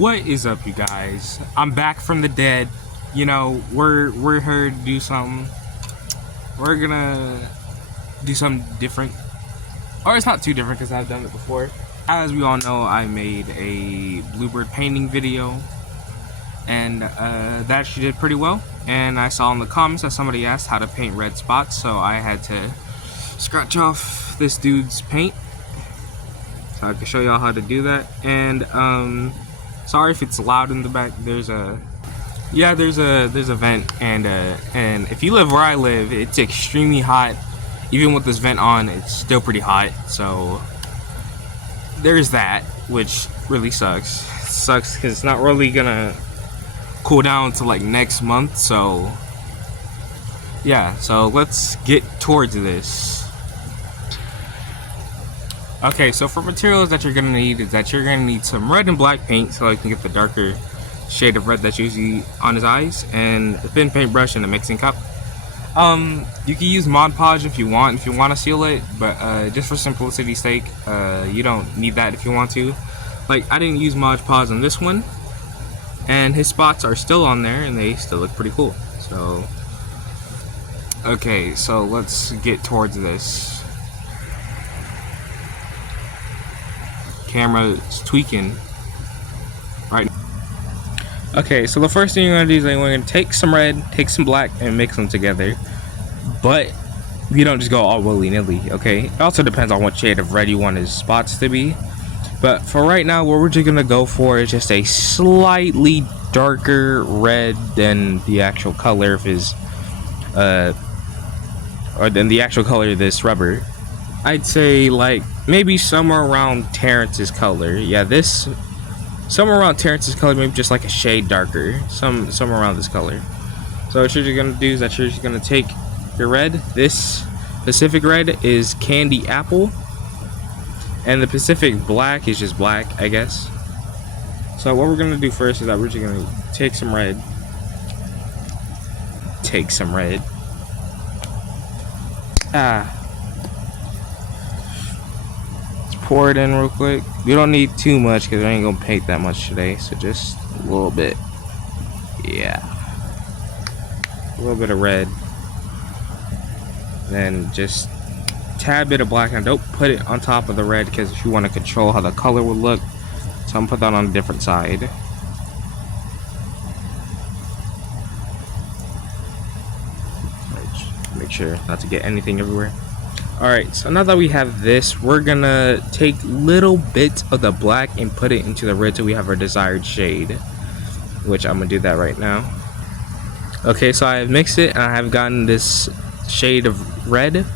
What is up, you guys? I'm back from the dead. You know, we're here to do something. We're gonna do something different, or it's not too different because I've done it before. As we all know, I made a bluebird painting video, and that actually did pretty well. And I saw in the comments that somebody asked how to paint red spots, so I had to scratch off this dude's paint so I can show y'all how to do that. And sorry if it's loud in the back. There's a vent, and if you live where I live, it's extremely hot. Even with this vent on, it's still pretty hot. So there's that, which really sucks. It sucks because it's not really gonna cool down until like next month. So yeah, so let's get towards this. Okay, so for materials that you're gonna need is that you're gonna need some red and black paint so I can get the darker shade of red that's usually on his eyes, and a thin paintbrush and a mixing cup. You can use Mod Podge if you want to seal it, but just for simplicity's sake, you don't need that if you want to. Like, I didn't use Mod Podge on this one, and his spots are still on there and they still look pretty cool. So okay, so let's get towards this. Camera's tweaking right now. Okay, so the first thing you're gonna do is we're gonna take some red, take some black, and mix them together. But you don't just go all willy-nilly, okay? It also depends on what shade of red you want his spots to be. But for right now, what we're just gonna go for is just a slightly darker red than the actual color of his or than the actual color of this rubber. I'd say like maybe somewhere around Terrence's color. Yeah, this somewhere around Terrence's color, maybe just like a shade darker, somewhere around this color. So what you're gonna do is that you're just gonna take your red. This Pacific red is candy apple, and the Pacific black is just black, I guess. So what we're gonna do first is that we're just gonna take some red. Pour it in real quick. You don't need too much because I ain't gonna paint that much today, so just a little bit. Yeah, a little bit of red, then just a tad bit of black. And don't put it on top of the red because if you want to control how the color will look, so I'm gonna put that on a different side. Make sure not to get anything everywhere. Alright, so now that we have this, we're gonna take little bits of the black and put it into the red so we have our desired shade, which I'm gonna do that right now. Okay, so I have mixed it and I have gotten this shade of red,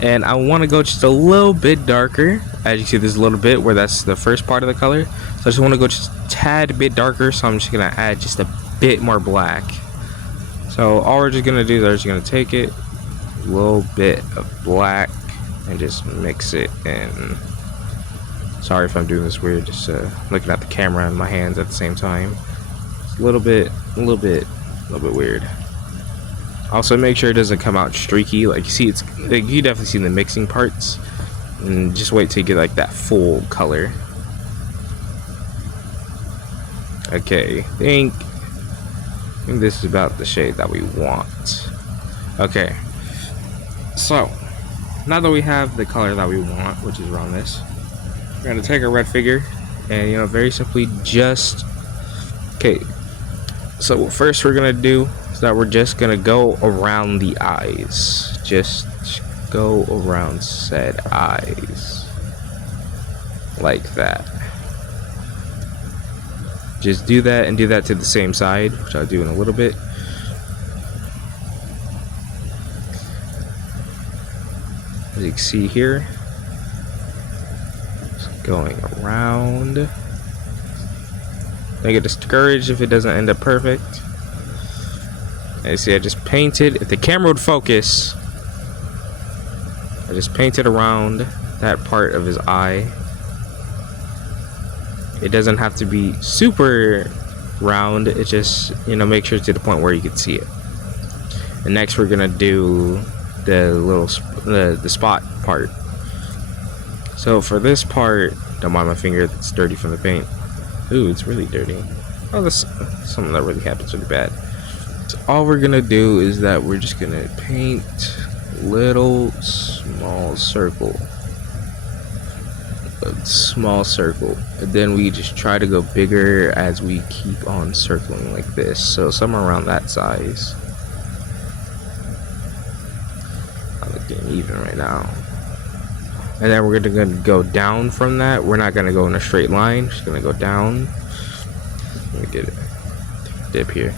and I want to go just a little bit darker. As you see, there's a little bit where that's the first part of the color, so I just want to go just a tad bit darker, so I'm just gonna add just a bit more black. So all we're just gonna do is we're just gonna take it, a little bit of black, and just mix it in. Sorry if I'm doing this weird, just looking at the camera and my hands at the same time. It's a little bit weird. Also, make sure it doesn't come out streaky. Like, you see, it's like you definitely see the mixing parts, and just wait till you get like that full color. Okay, I think this is about the shade that we want. Okay, so now that we have the color that we want, which is around this, we're gonna take our red figure and, you know, very simply just, okay, so what first we're gonna do is that we're just gonna go around the eyes. Just go around said eyes like that. Just do that, and do that to the same side, which I'll do in a little bit. As you can see here, just going around. Don't get discouraged if it doesn't end up perfect. And you see, I just painted. If the camera would focus, I just painted around that part of his eye. It doesn't have to be super round. It just, you know, make sure to the point where you can see it. And next we're gonna do the little the spot part. So for this part, don't mind my finger, that's dirty from the paint. Ooh, it's really dirty. Oh, that's something that really happens really bad. So all we're gonna do is that we're just gonna paint little small circle. A small circle. And then we just try to go bigger as we keep on circling like this. So somewhere around that size. I'm looking even right now. And then we're gonna go down from that. We're not gonna go in a straight line. Just gonna go down. Let me get it. Dip here.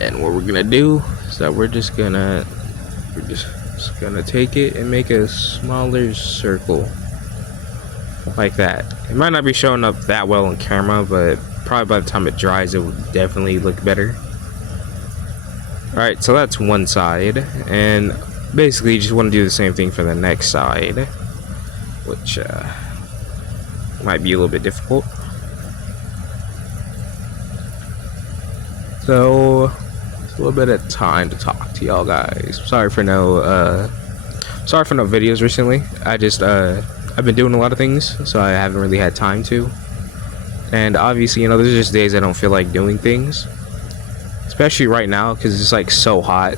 And what we're gonna do is that we're just gonna take it and make a smaller circle like that. It might not be showing up that well on camera, but probably by the time it dries it will definitely look better. Alright, so that's one side, and basically you just want to do the same thing for the next side, which might be a little bit difficult. So it's a little bit of time to talk to y'all guys. Sorry for no videos recently. I've been doing a lot of things, so I haven't really had time to. And obviously, you know, there's just days I don't feel like doing things, especially right now because it's like so hot.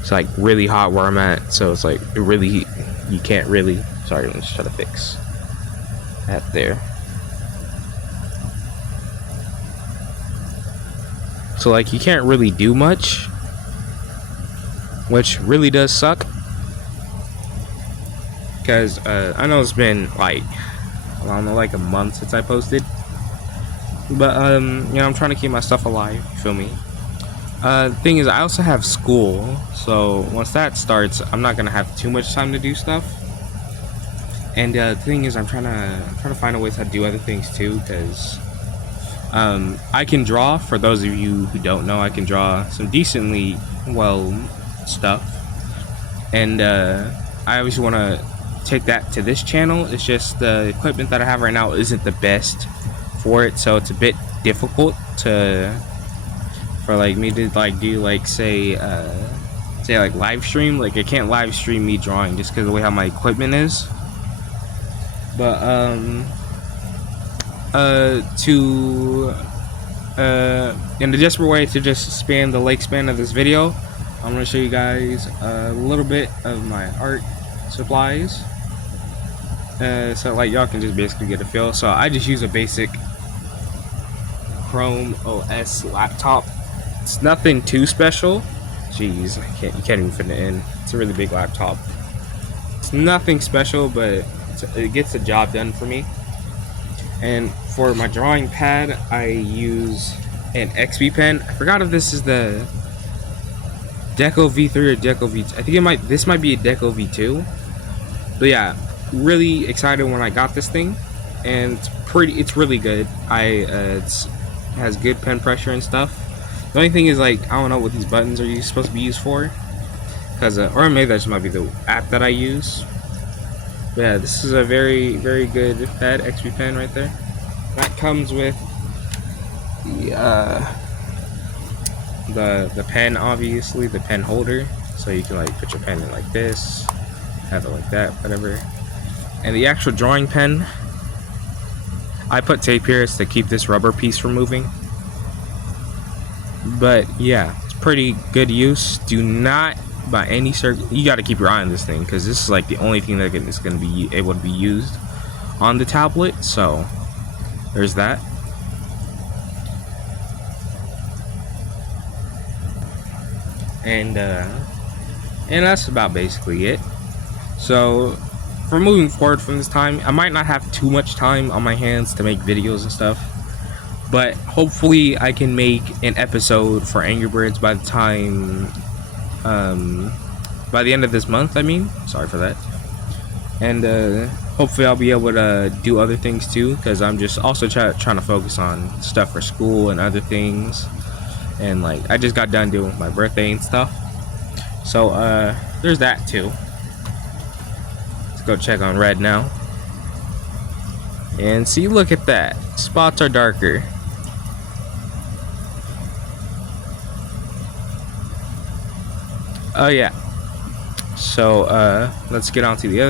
It's like really hot where I'm at, so it's like you can't really. Sorry, let me just try to fix that there. So like you can't really do much, which really does suck. Because I know it's been like, I don't know, like a month since I posted. But you know, I'm trying to keep my stuff alive, you feel me? The thing is, I also have school, so once that starts, I'm not gonna have too much time to do stuff. And the thing is, I'm trying to find a way to do other things too, because I can draw. For those of you who don't know, I can draw some decently well stuff, and I always want to take that to this channel. It's just the equipment that I have right now isn't the best for it, so it's a bit difficult for like me to like do like say like live stream. Like I can't live stream me drawing just because of the way how my equipment is. But in a desperate way to just span the lake span of this video, I'm going to show you guys a little bit of my art supplies, so like y'all can just basically get a feel. So I just use a basic Chrome OS laptop. It's nothing too special. Jeez, you can't even fit it in. It's a really big laptop. It's nothing special, but it gets the job done for me. And for my drawing pad, I use an XP pen. I forgot if this is the Deco V3 or Deco V2. I think this might be a Deco V2. But yeah, really excited when I got this thing, and it's really good. It has good pen pressure and stuff. The only thing is, like, I don't know what these buttons are supposed to be used for, because or maybe that just might be the app that I use. But yeah, this is a very, very good pad, XP pen right there. That comes with the pen, obviously, the pen holder, so you can like put your pen in like this, have it like that, whatever. And the actual drawing pen, I put tape here to keep this rubber piece from moving. But yeah, it's pretty good use. Do not by any you got to keep your eye on this thing, because this is like the only thing that is going to be able to be used on the tablet. So there's that. And that's about basically it. So for moving forward from this time, I might not have too much time on my hands to make videos and stuff, but hopefully I can make an episode for Angry Birds by the time by the end of this month. I mean, sorry for that. And hopefully I'll be able to do other things too, because I'm just also trying to focus on stuff for school and other things. And like I just got done doing my birthday and stuff, so there's that too. Let's go check on red now and see. Look at that, spots are darker. Oh yeah, so let's get on to the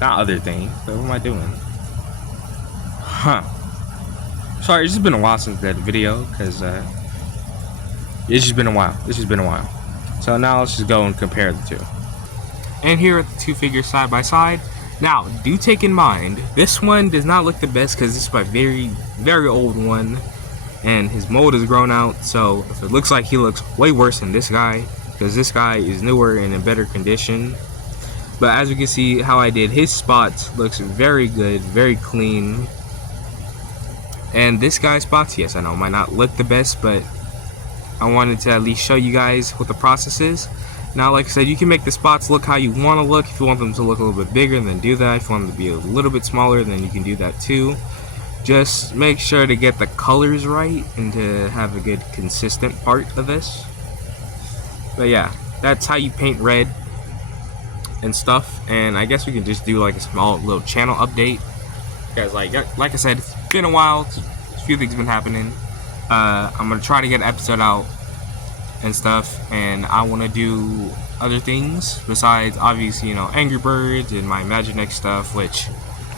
other thing. But what am I doing? Sorry, it's just been a while since that video, because it's just been a while. So now let's just go and compare the two. And here are the two figures side by side. Now, do take in mind, this one does not look the best because this is my very, very old one. And his mold has grown out, so if it looks like he looks way worse than this guy, because this guy is newer and in better condition. But as you can see how I did his spots, looks very good, very clean. And this guy's spots, yes I know, might not look the best, but I wanted to at least show you guys what the process is. Now, like I said, you can make the spots look how you want to look. If you want them to look a little bit bigger, then do that. If you want them to be a little bit smaller, then you can do that too. Just make sure to get the colors right and to have a good consistent part of this. But yeah, that's how you paint red and stuff. And I guess we can just do like a small little channel update, because like I said, it's been a while. A few things have been happening. I'm gonna try to get an episode out and stuff, and I want to do other things besides, obviously, you know, Angry Birds and my Imaginext stuff, which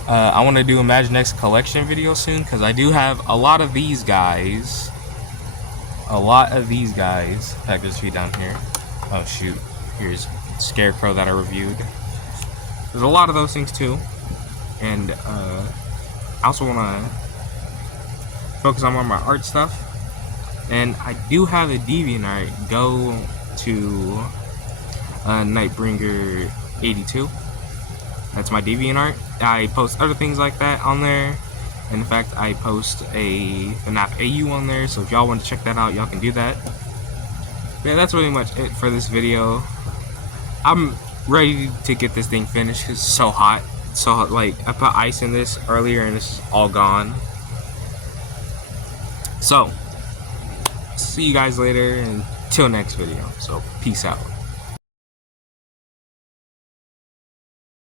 I want to do Imaginext collection video soon, because I do have a lot of these guys. In fact, there's a few down here. Oh shoot, here's Scarecrow that I reviewed. There's a lot of those things too, and I also want to focus on more of my art stuff. And I do have a DeviantArt. Go to Nightbringer 82. That's my DeviantArt. I post other things like that on there. In fact, I post a FNAF AU on there, so if y'all want to check that out, y'all can do that. But yeah, that's really much it for this video. I'm ready to get this thing finished because it's so hot. So like, I put ice in this earlier and it's all gone. So see you guys later, and till next video. So peace out.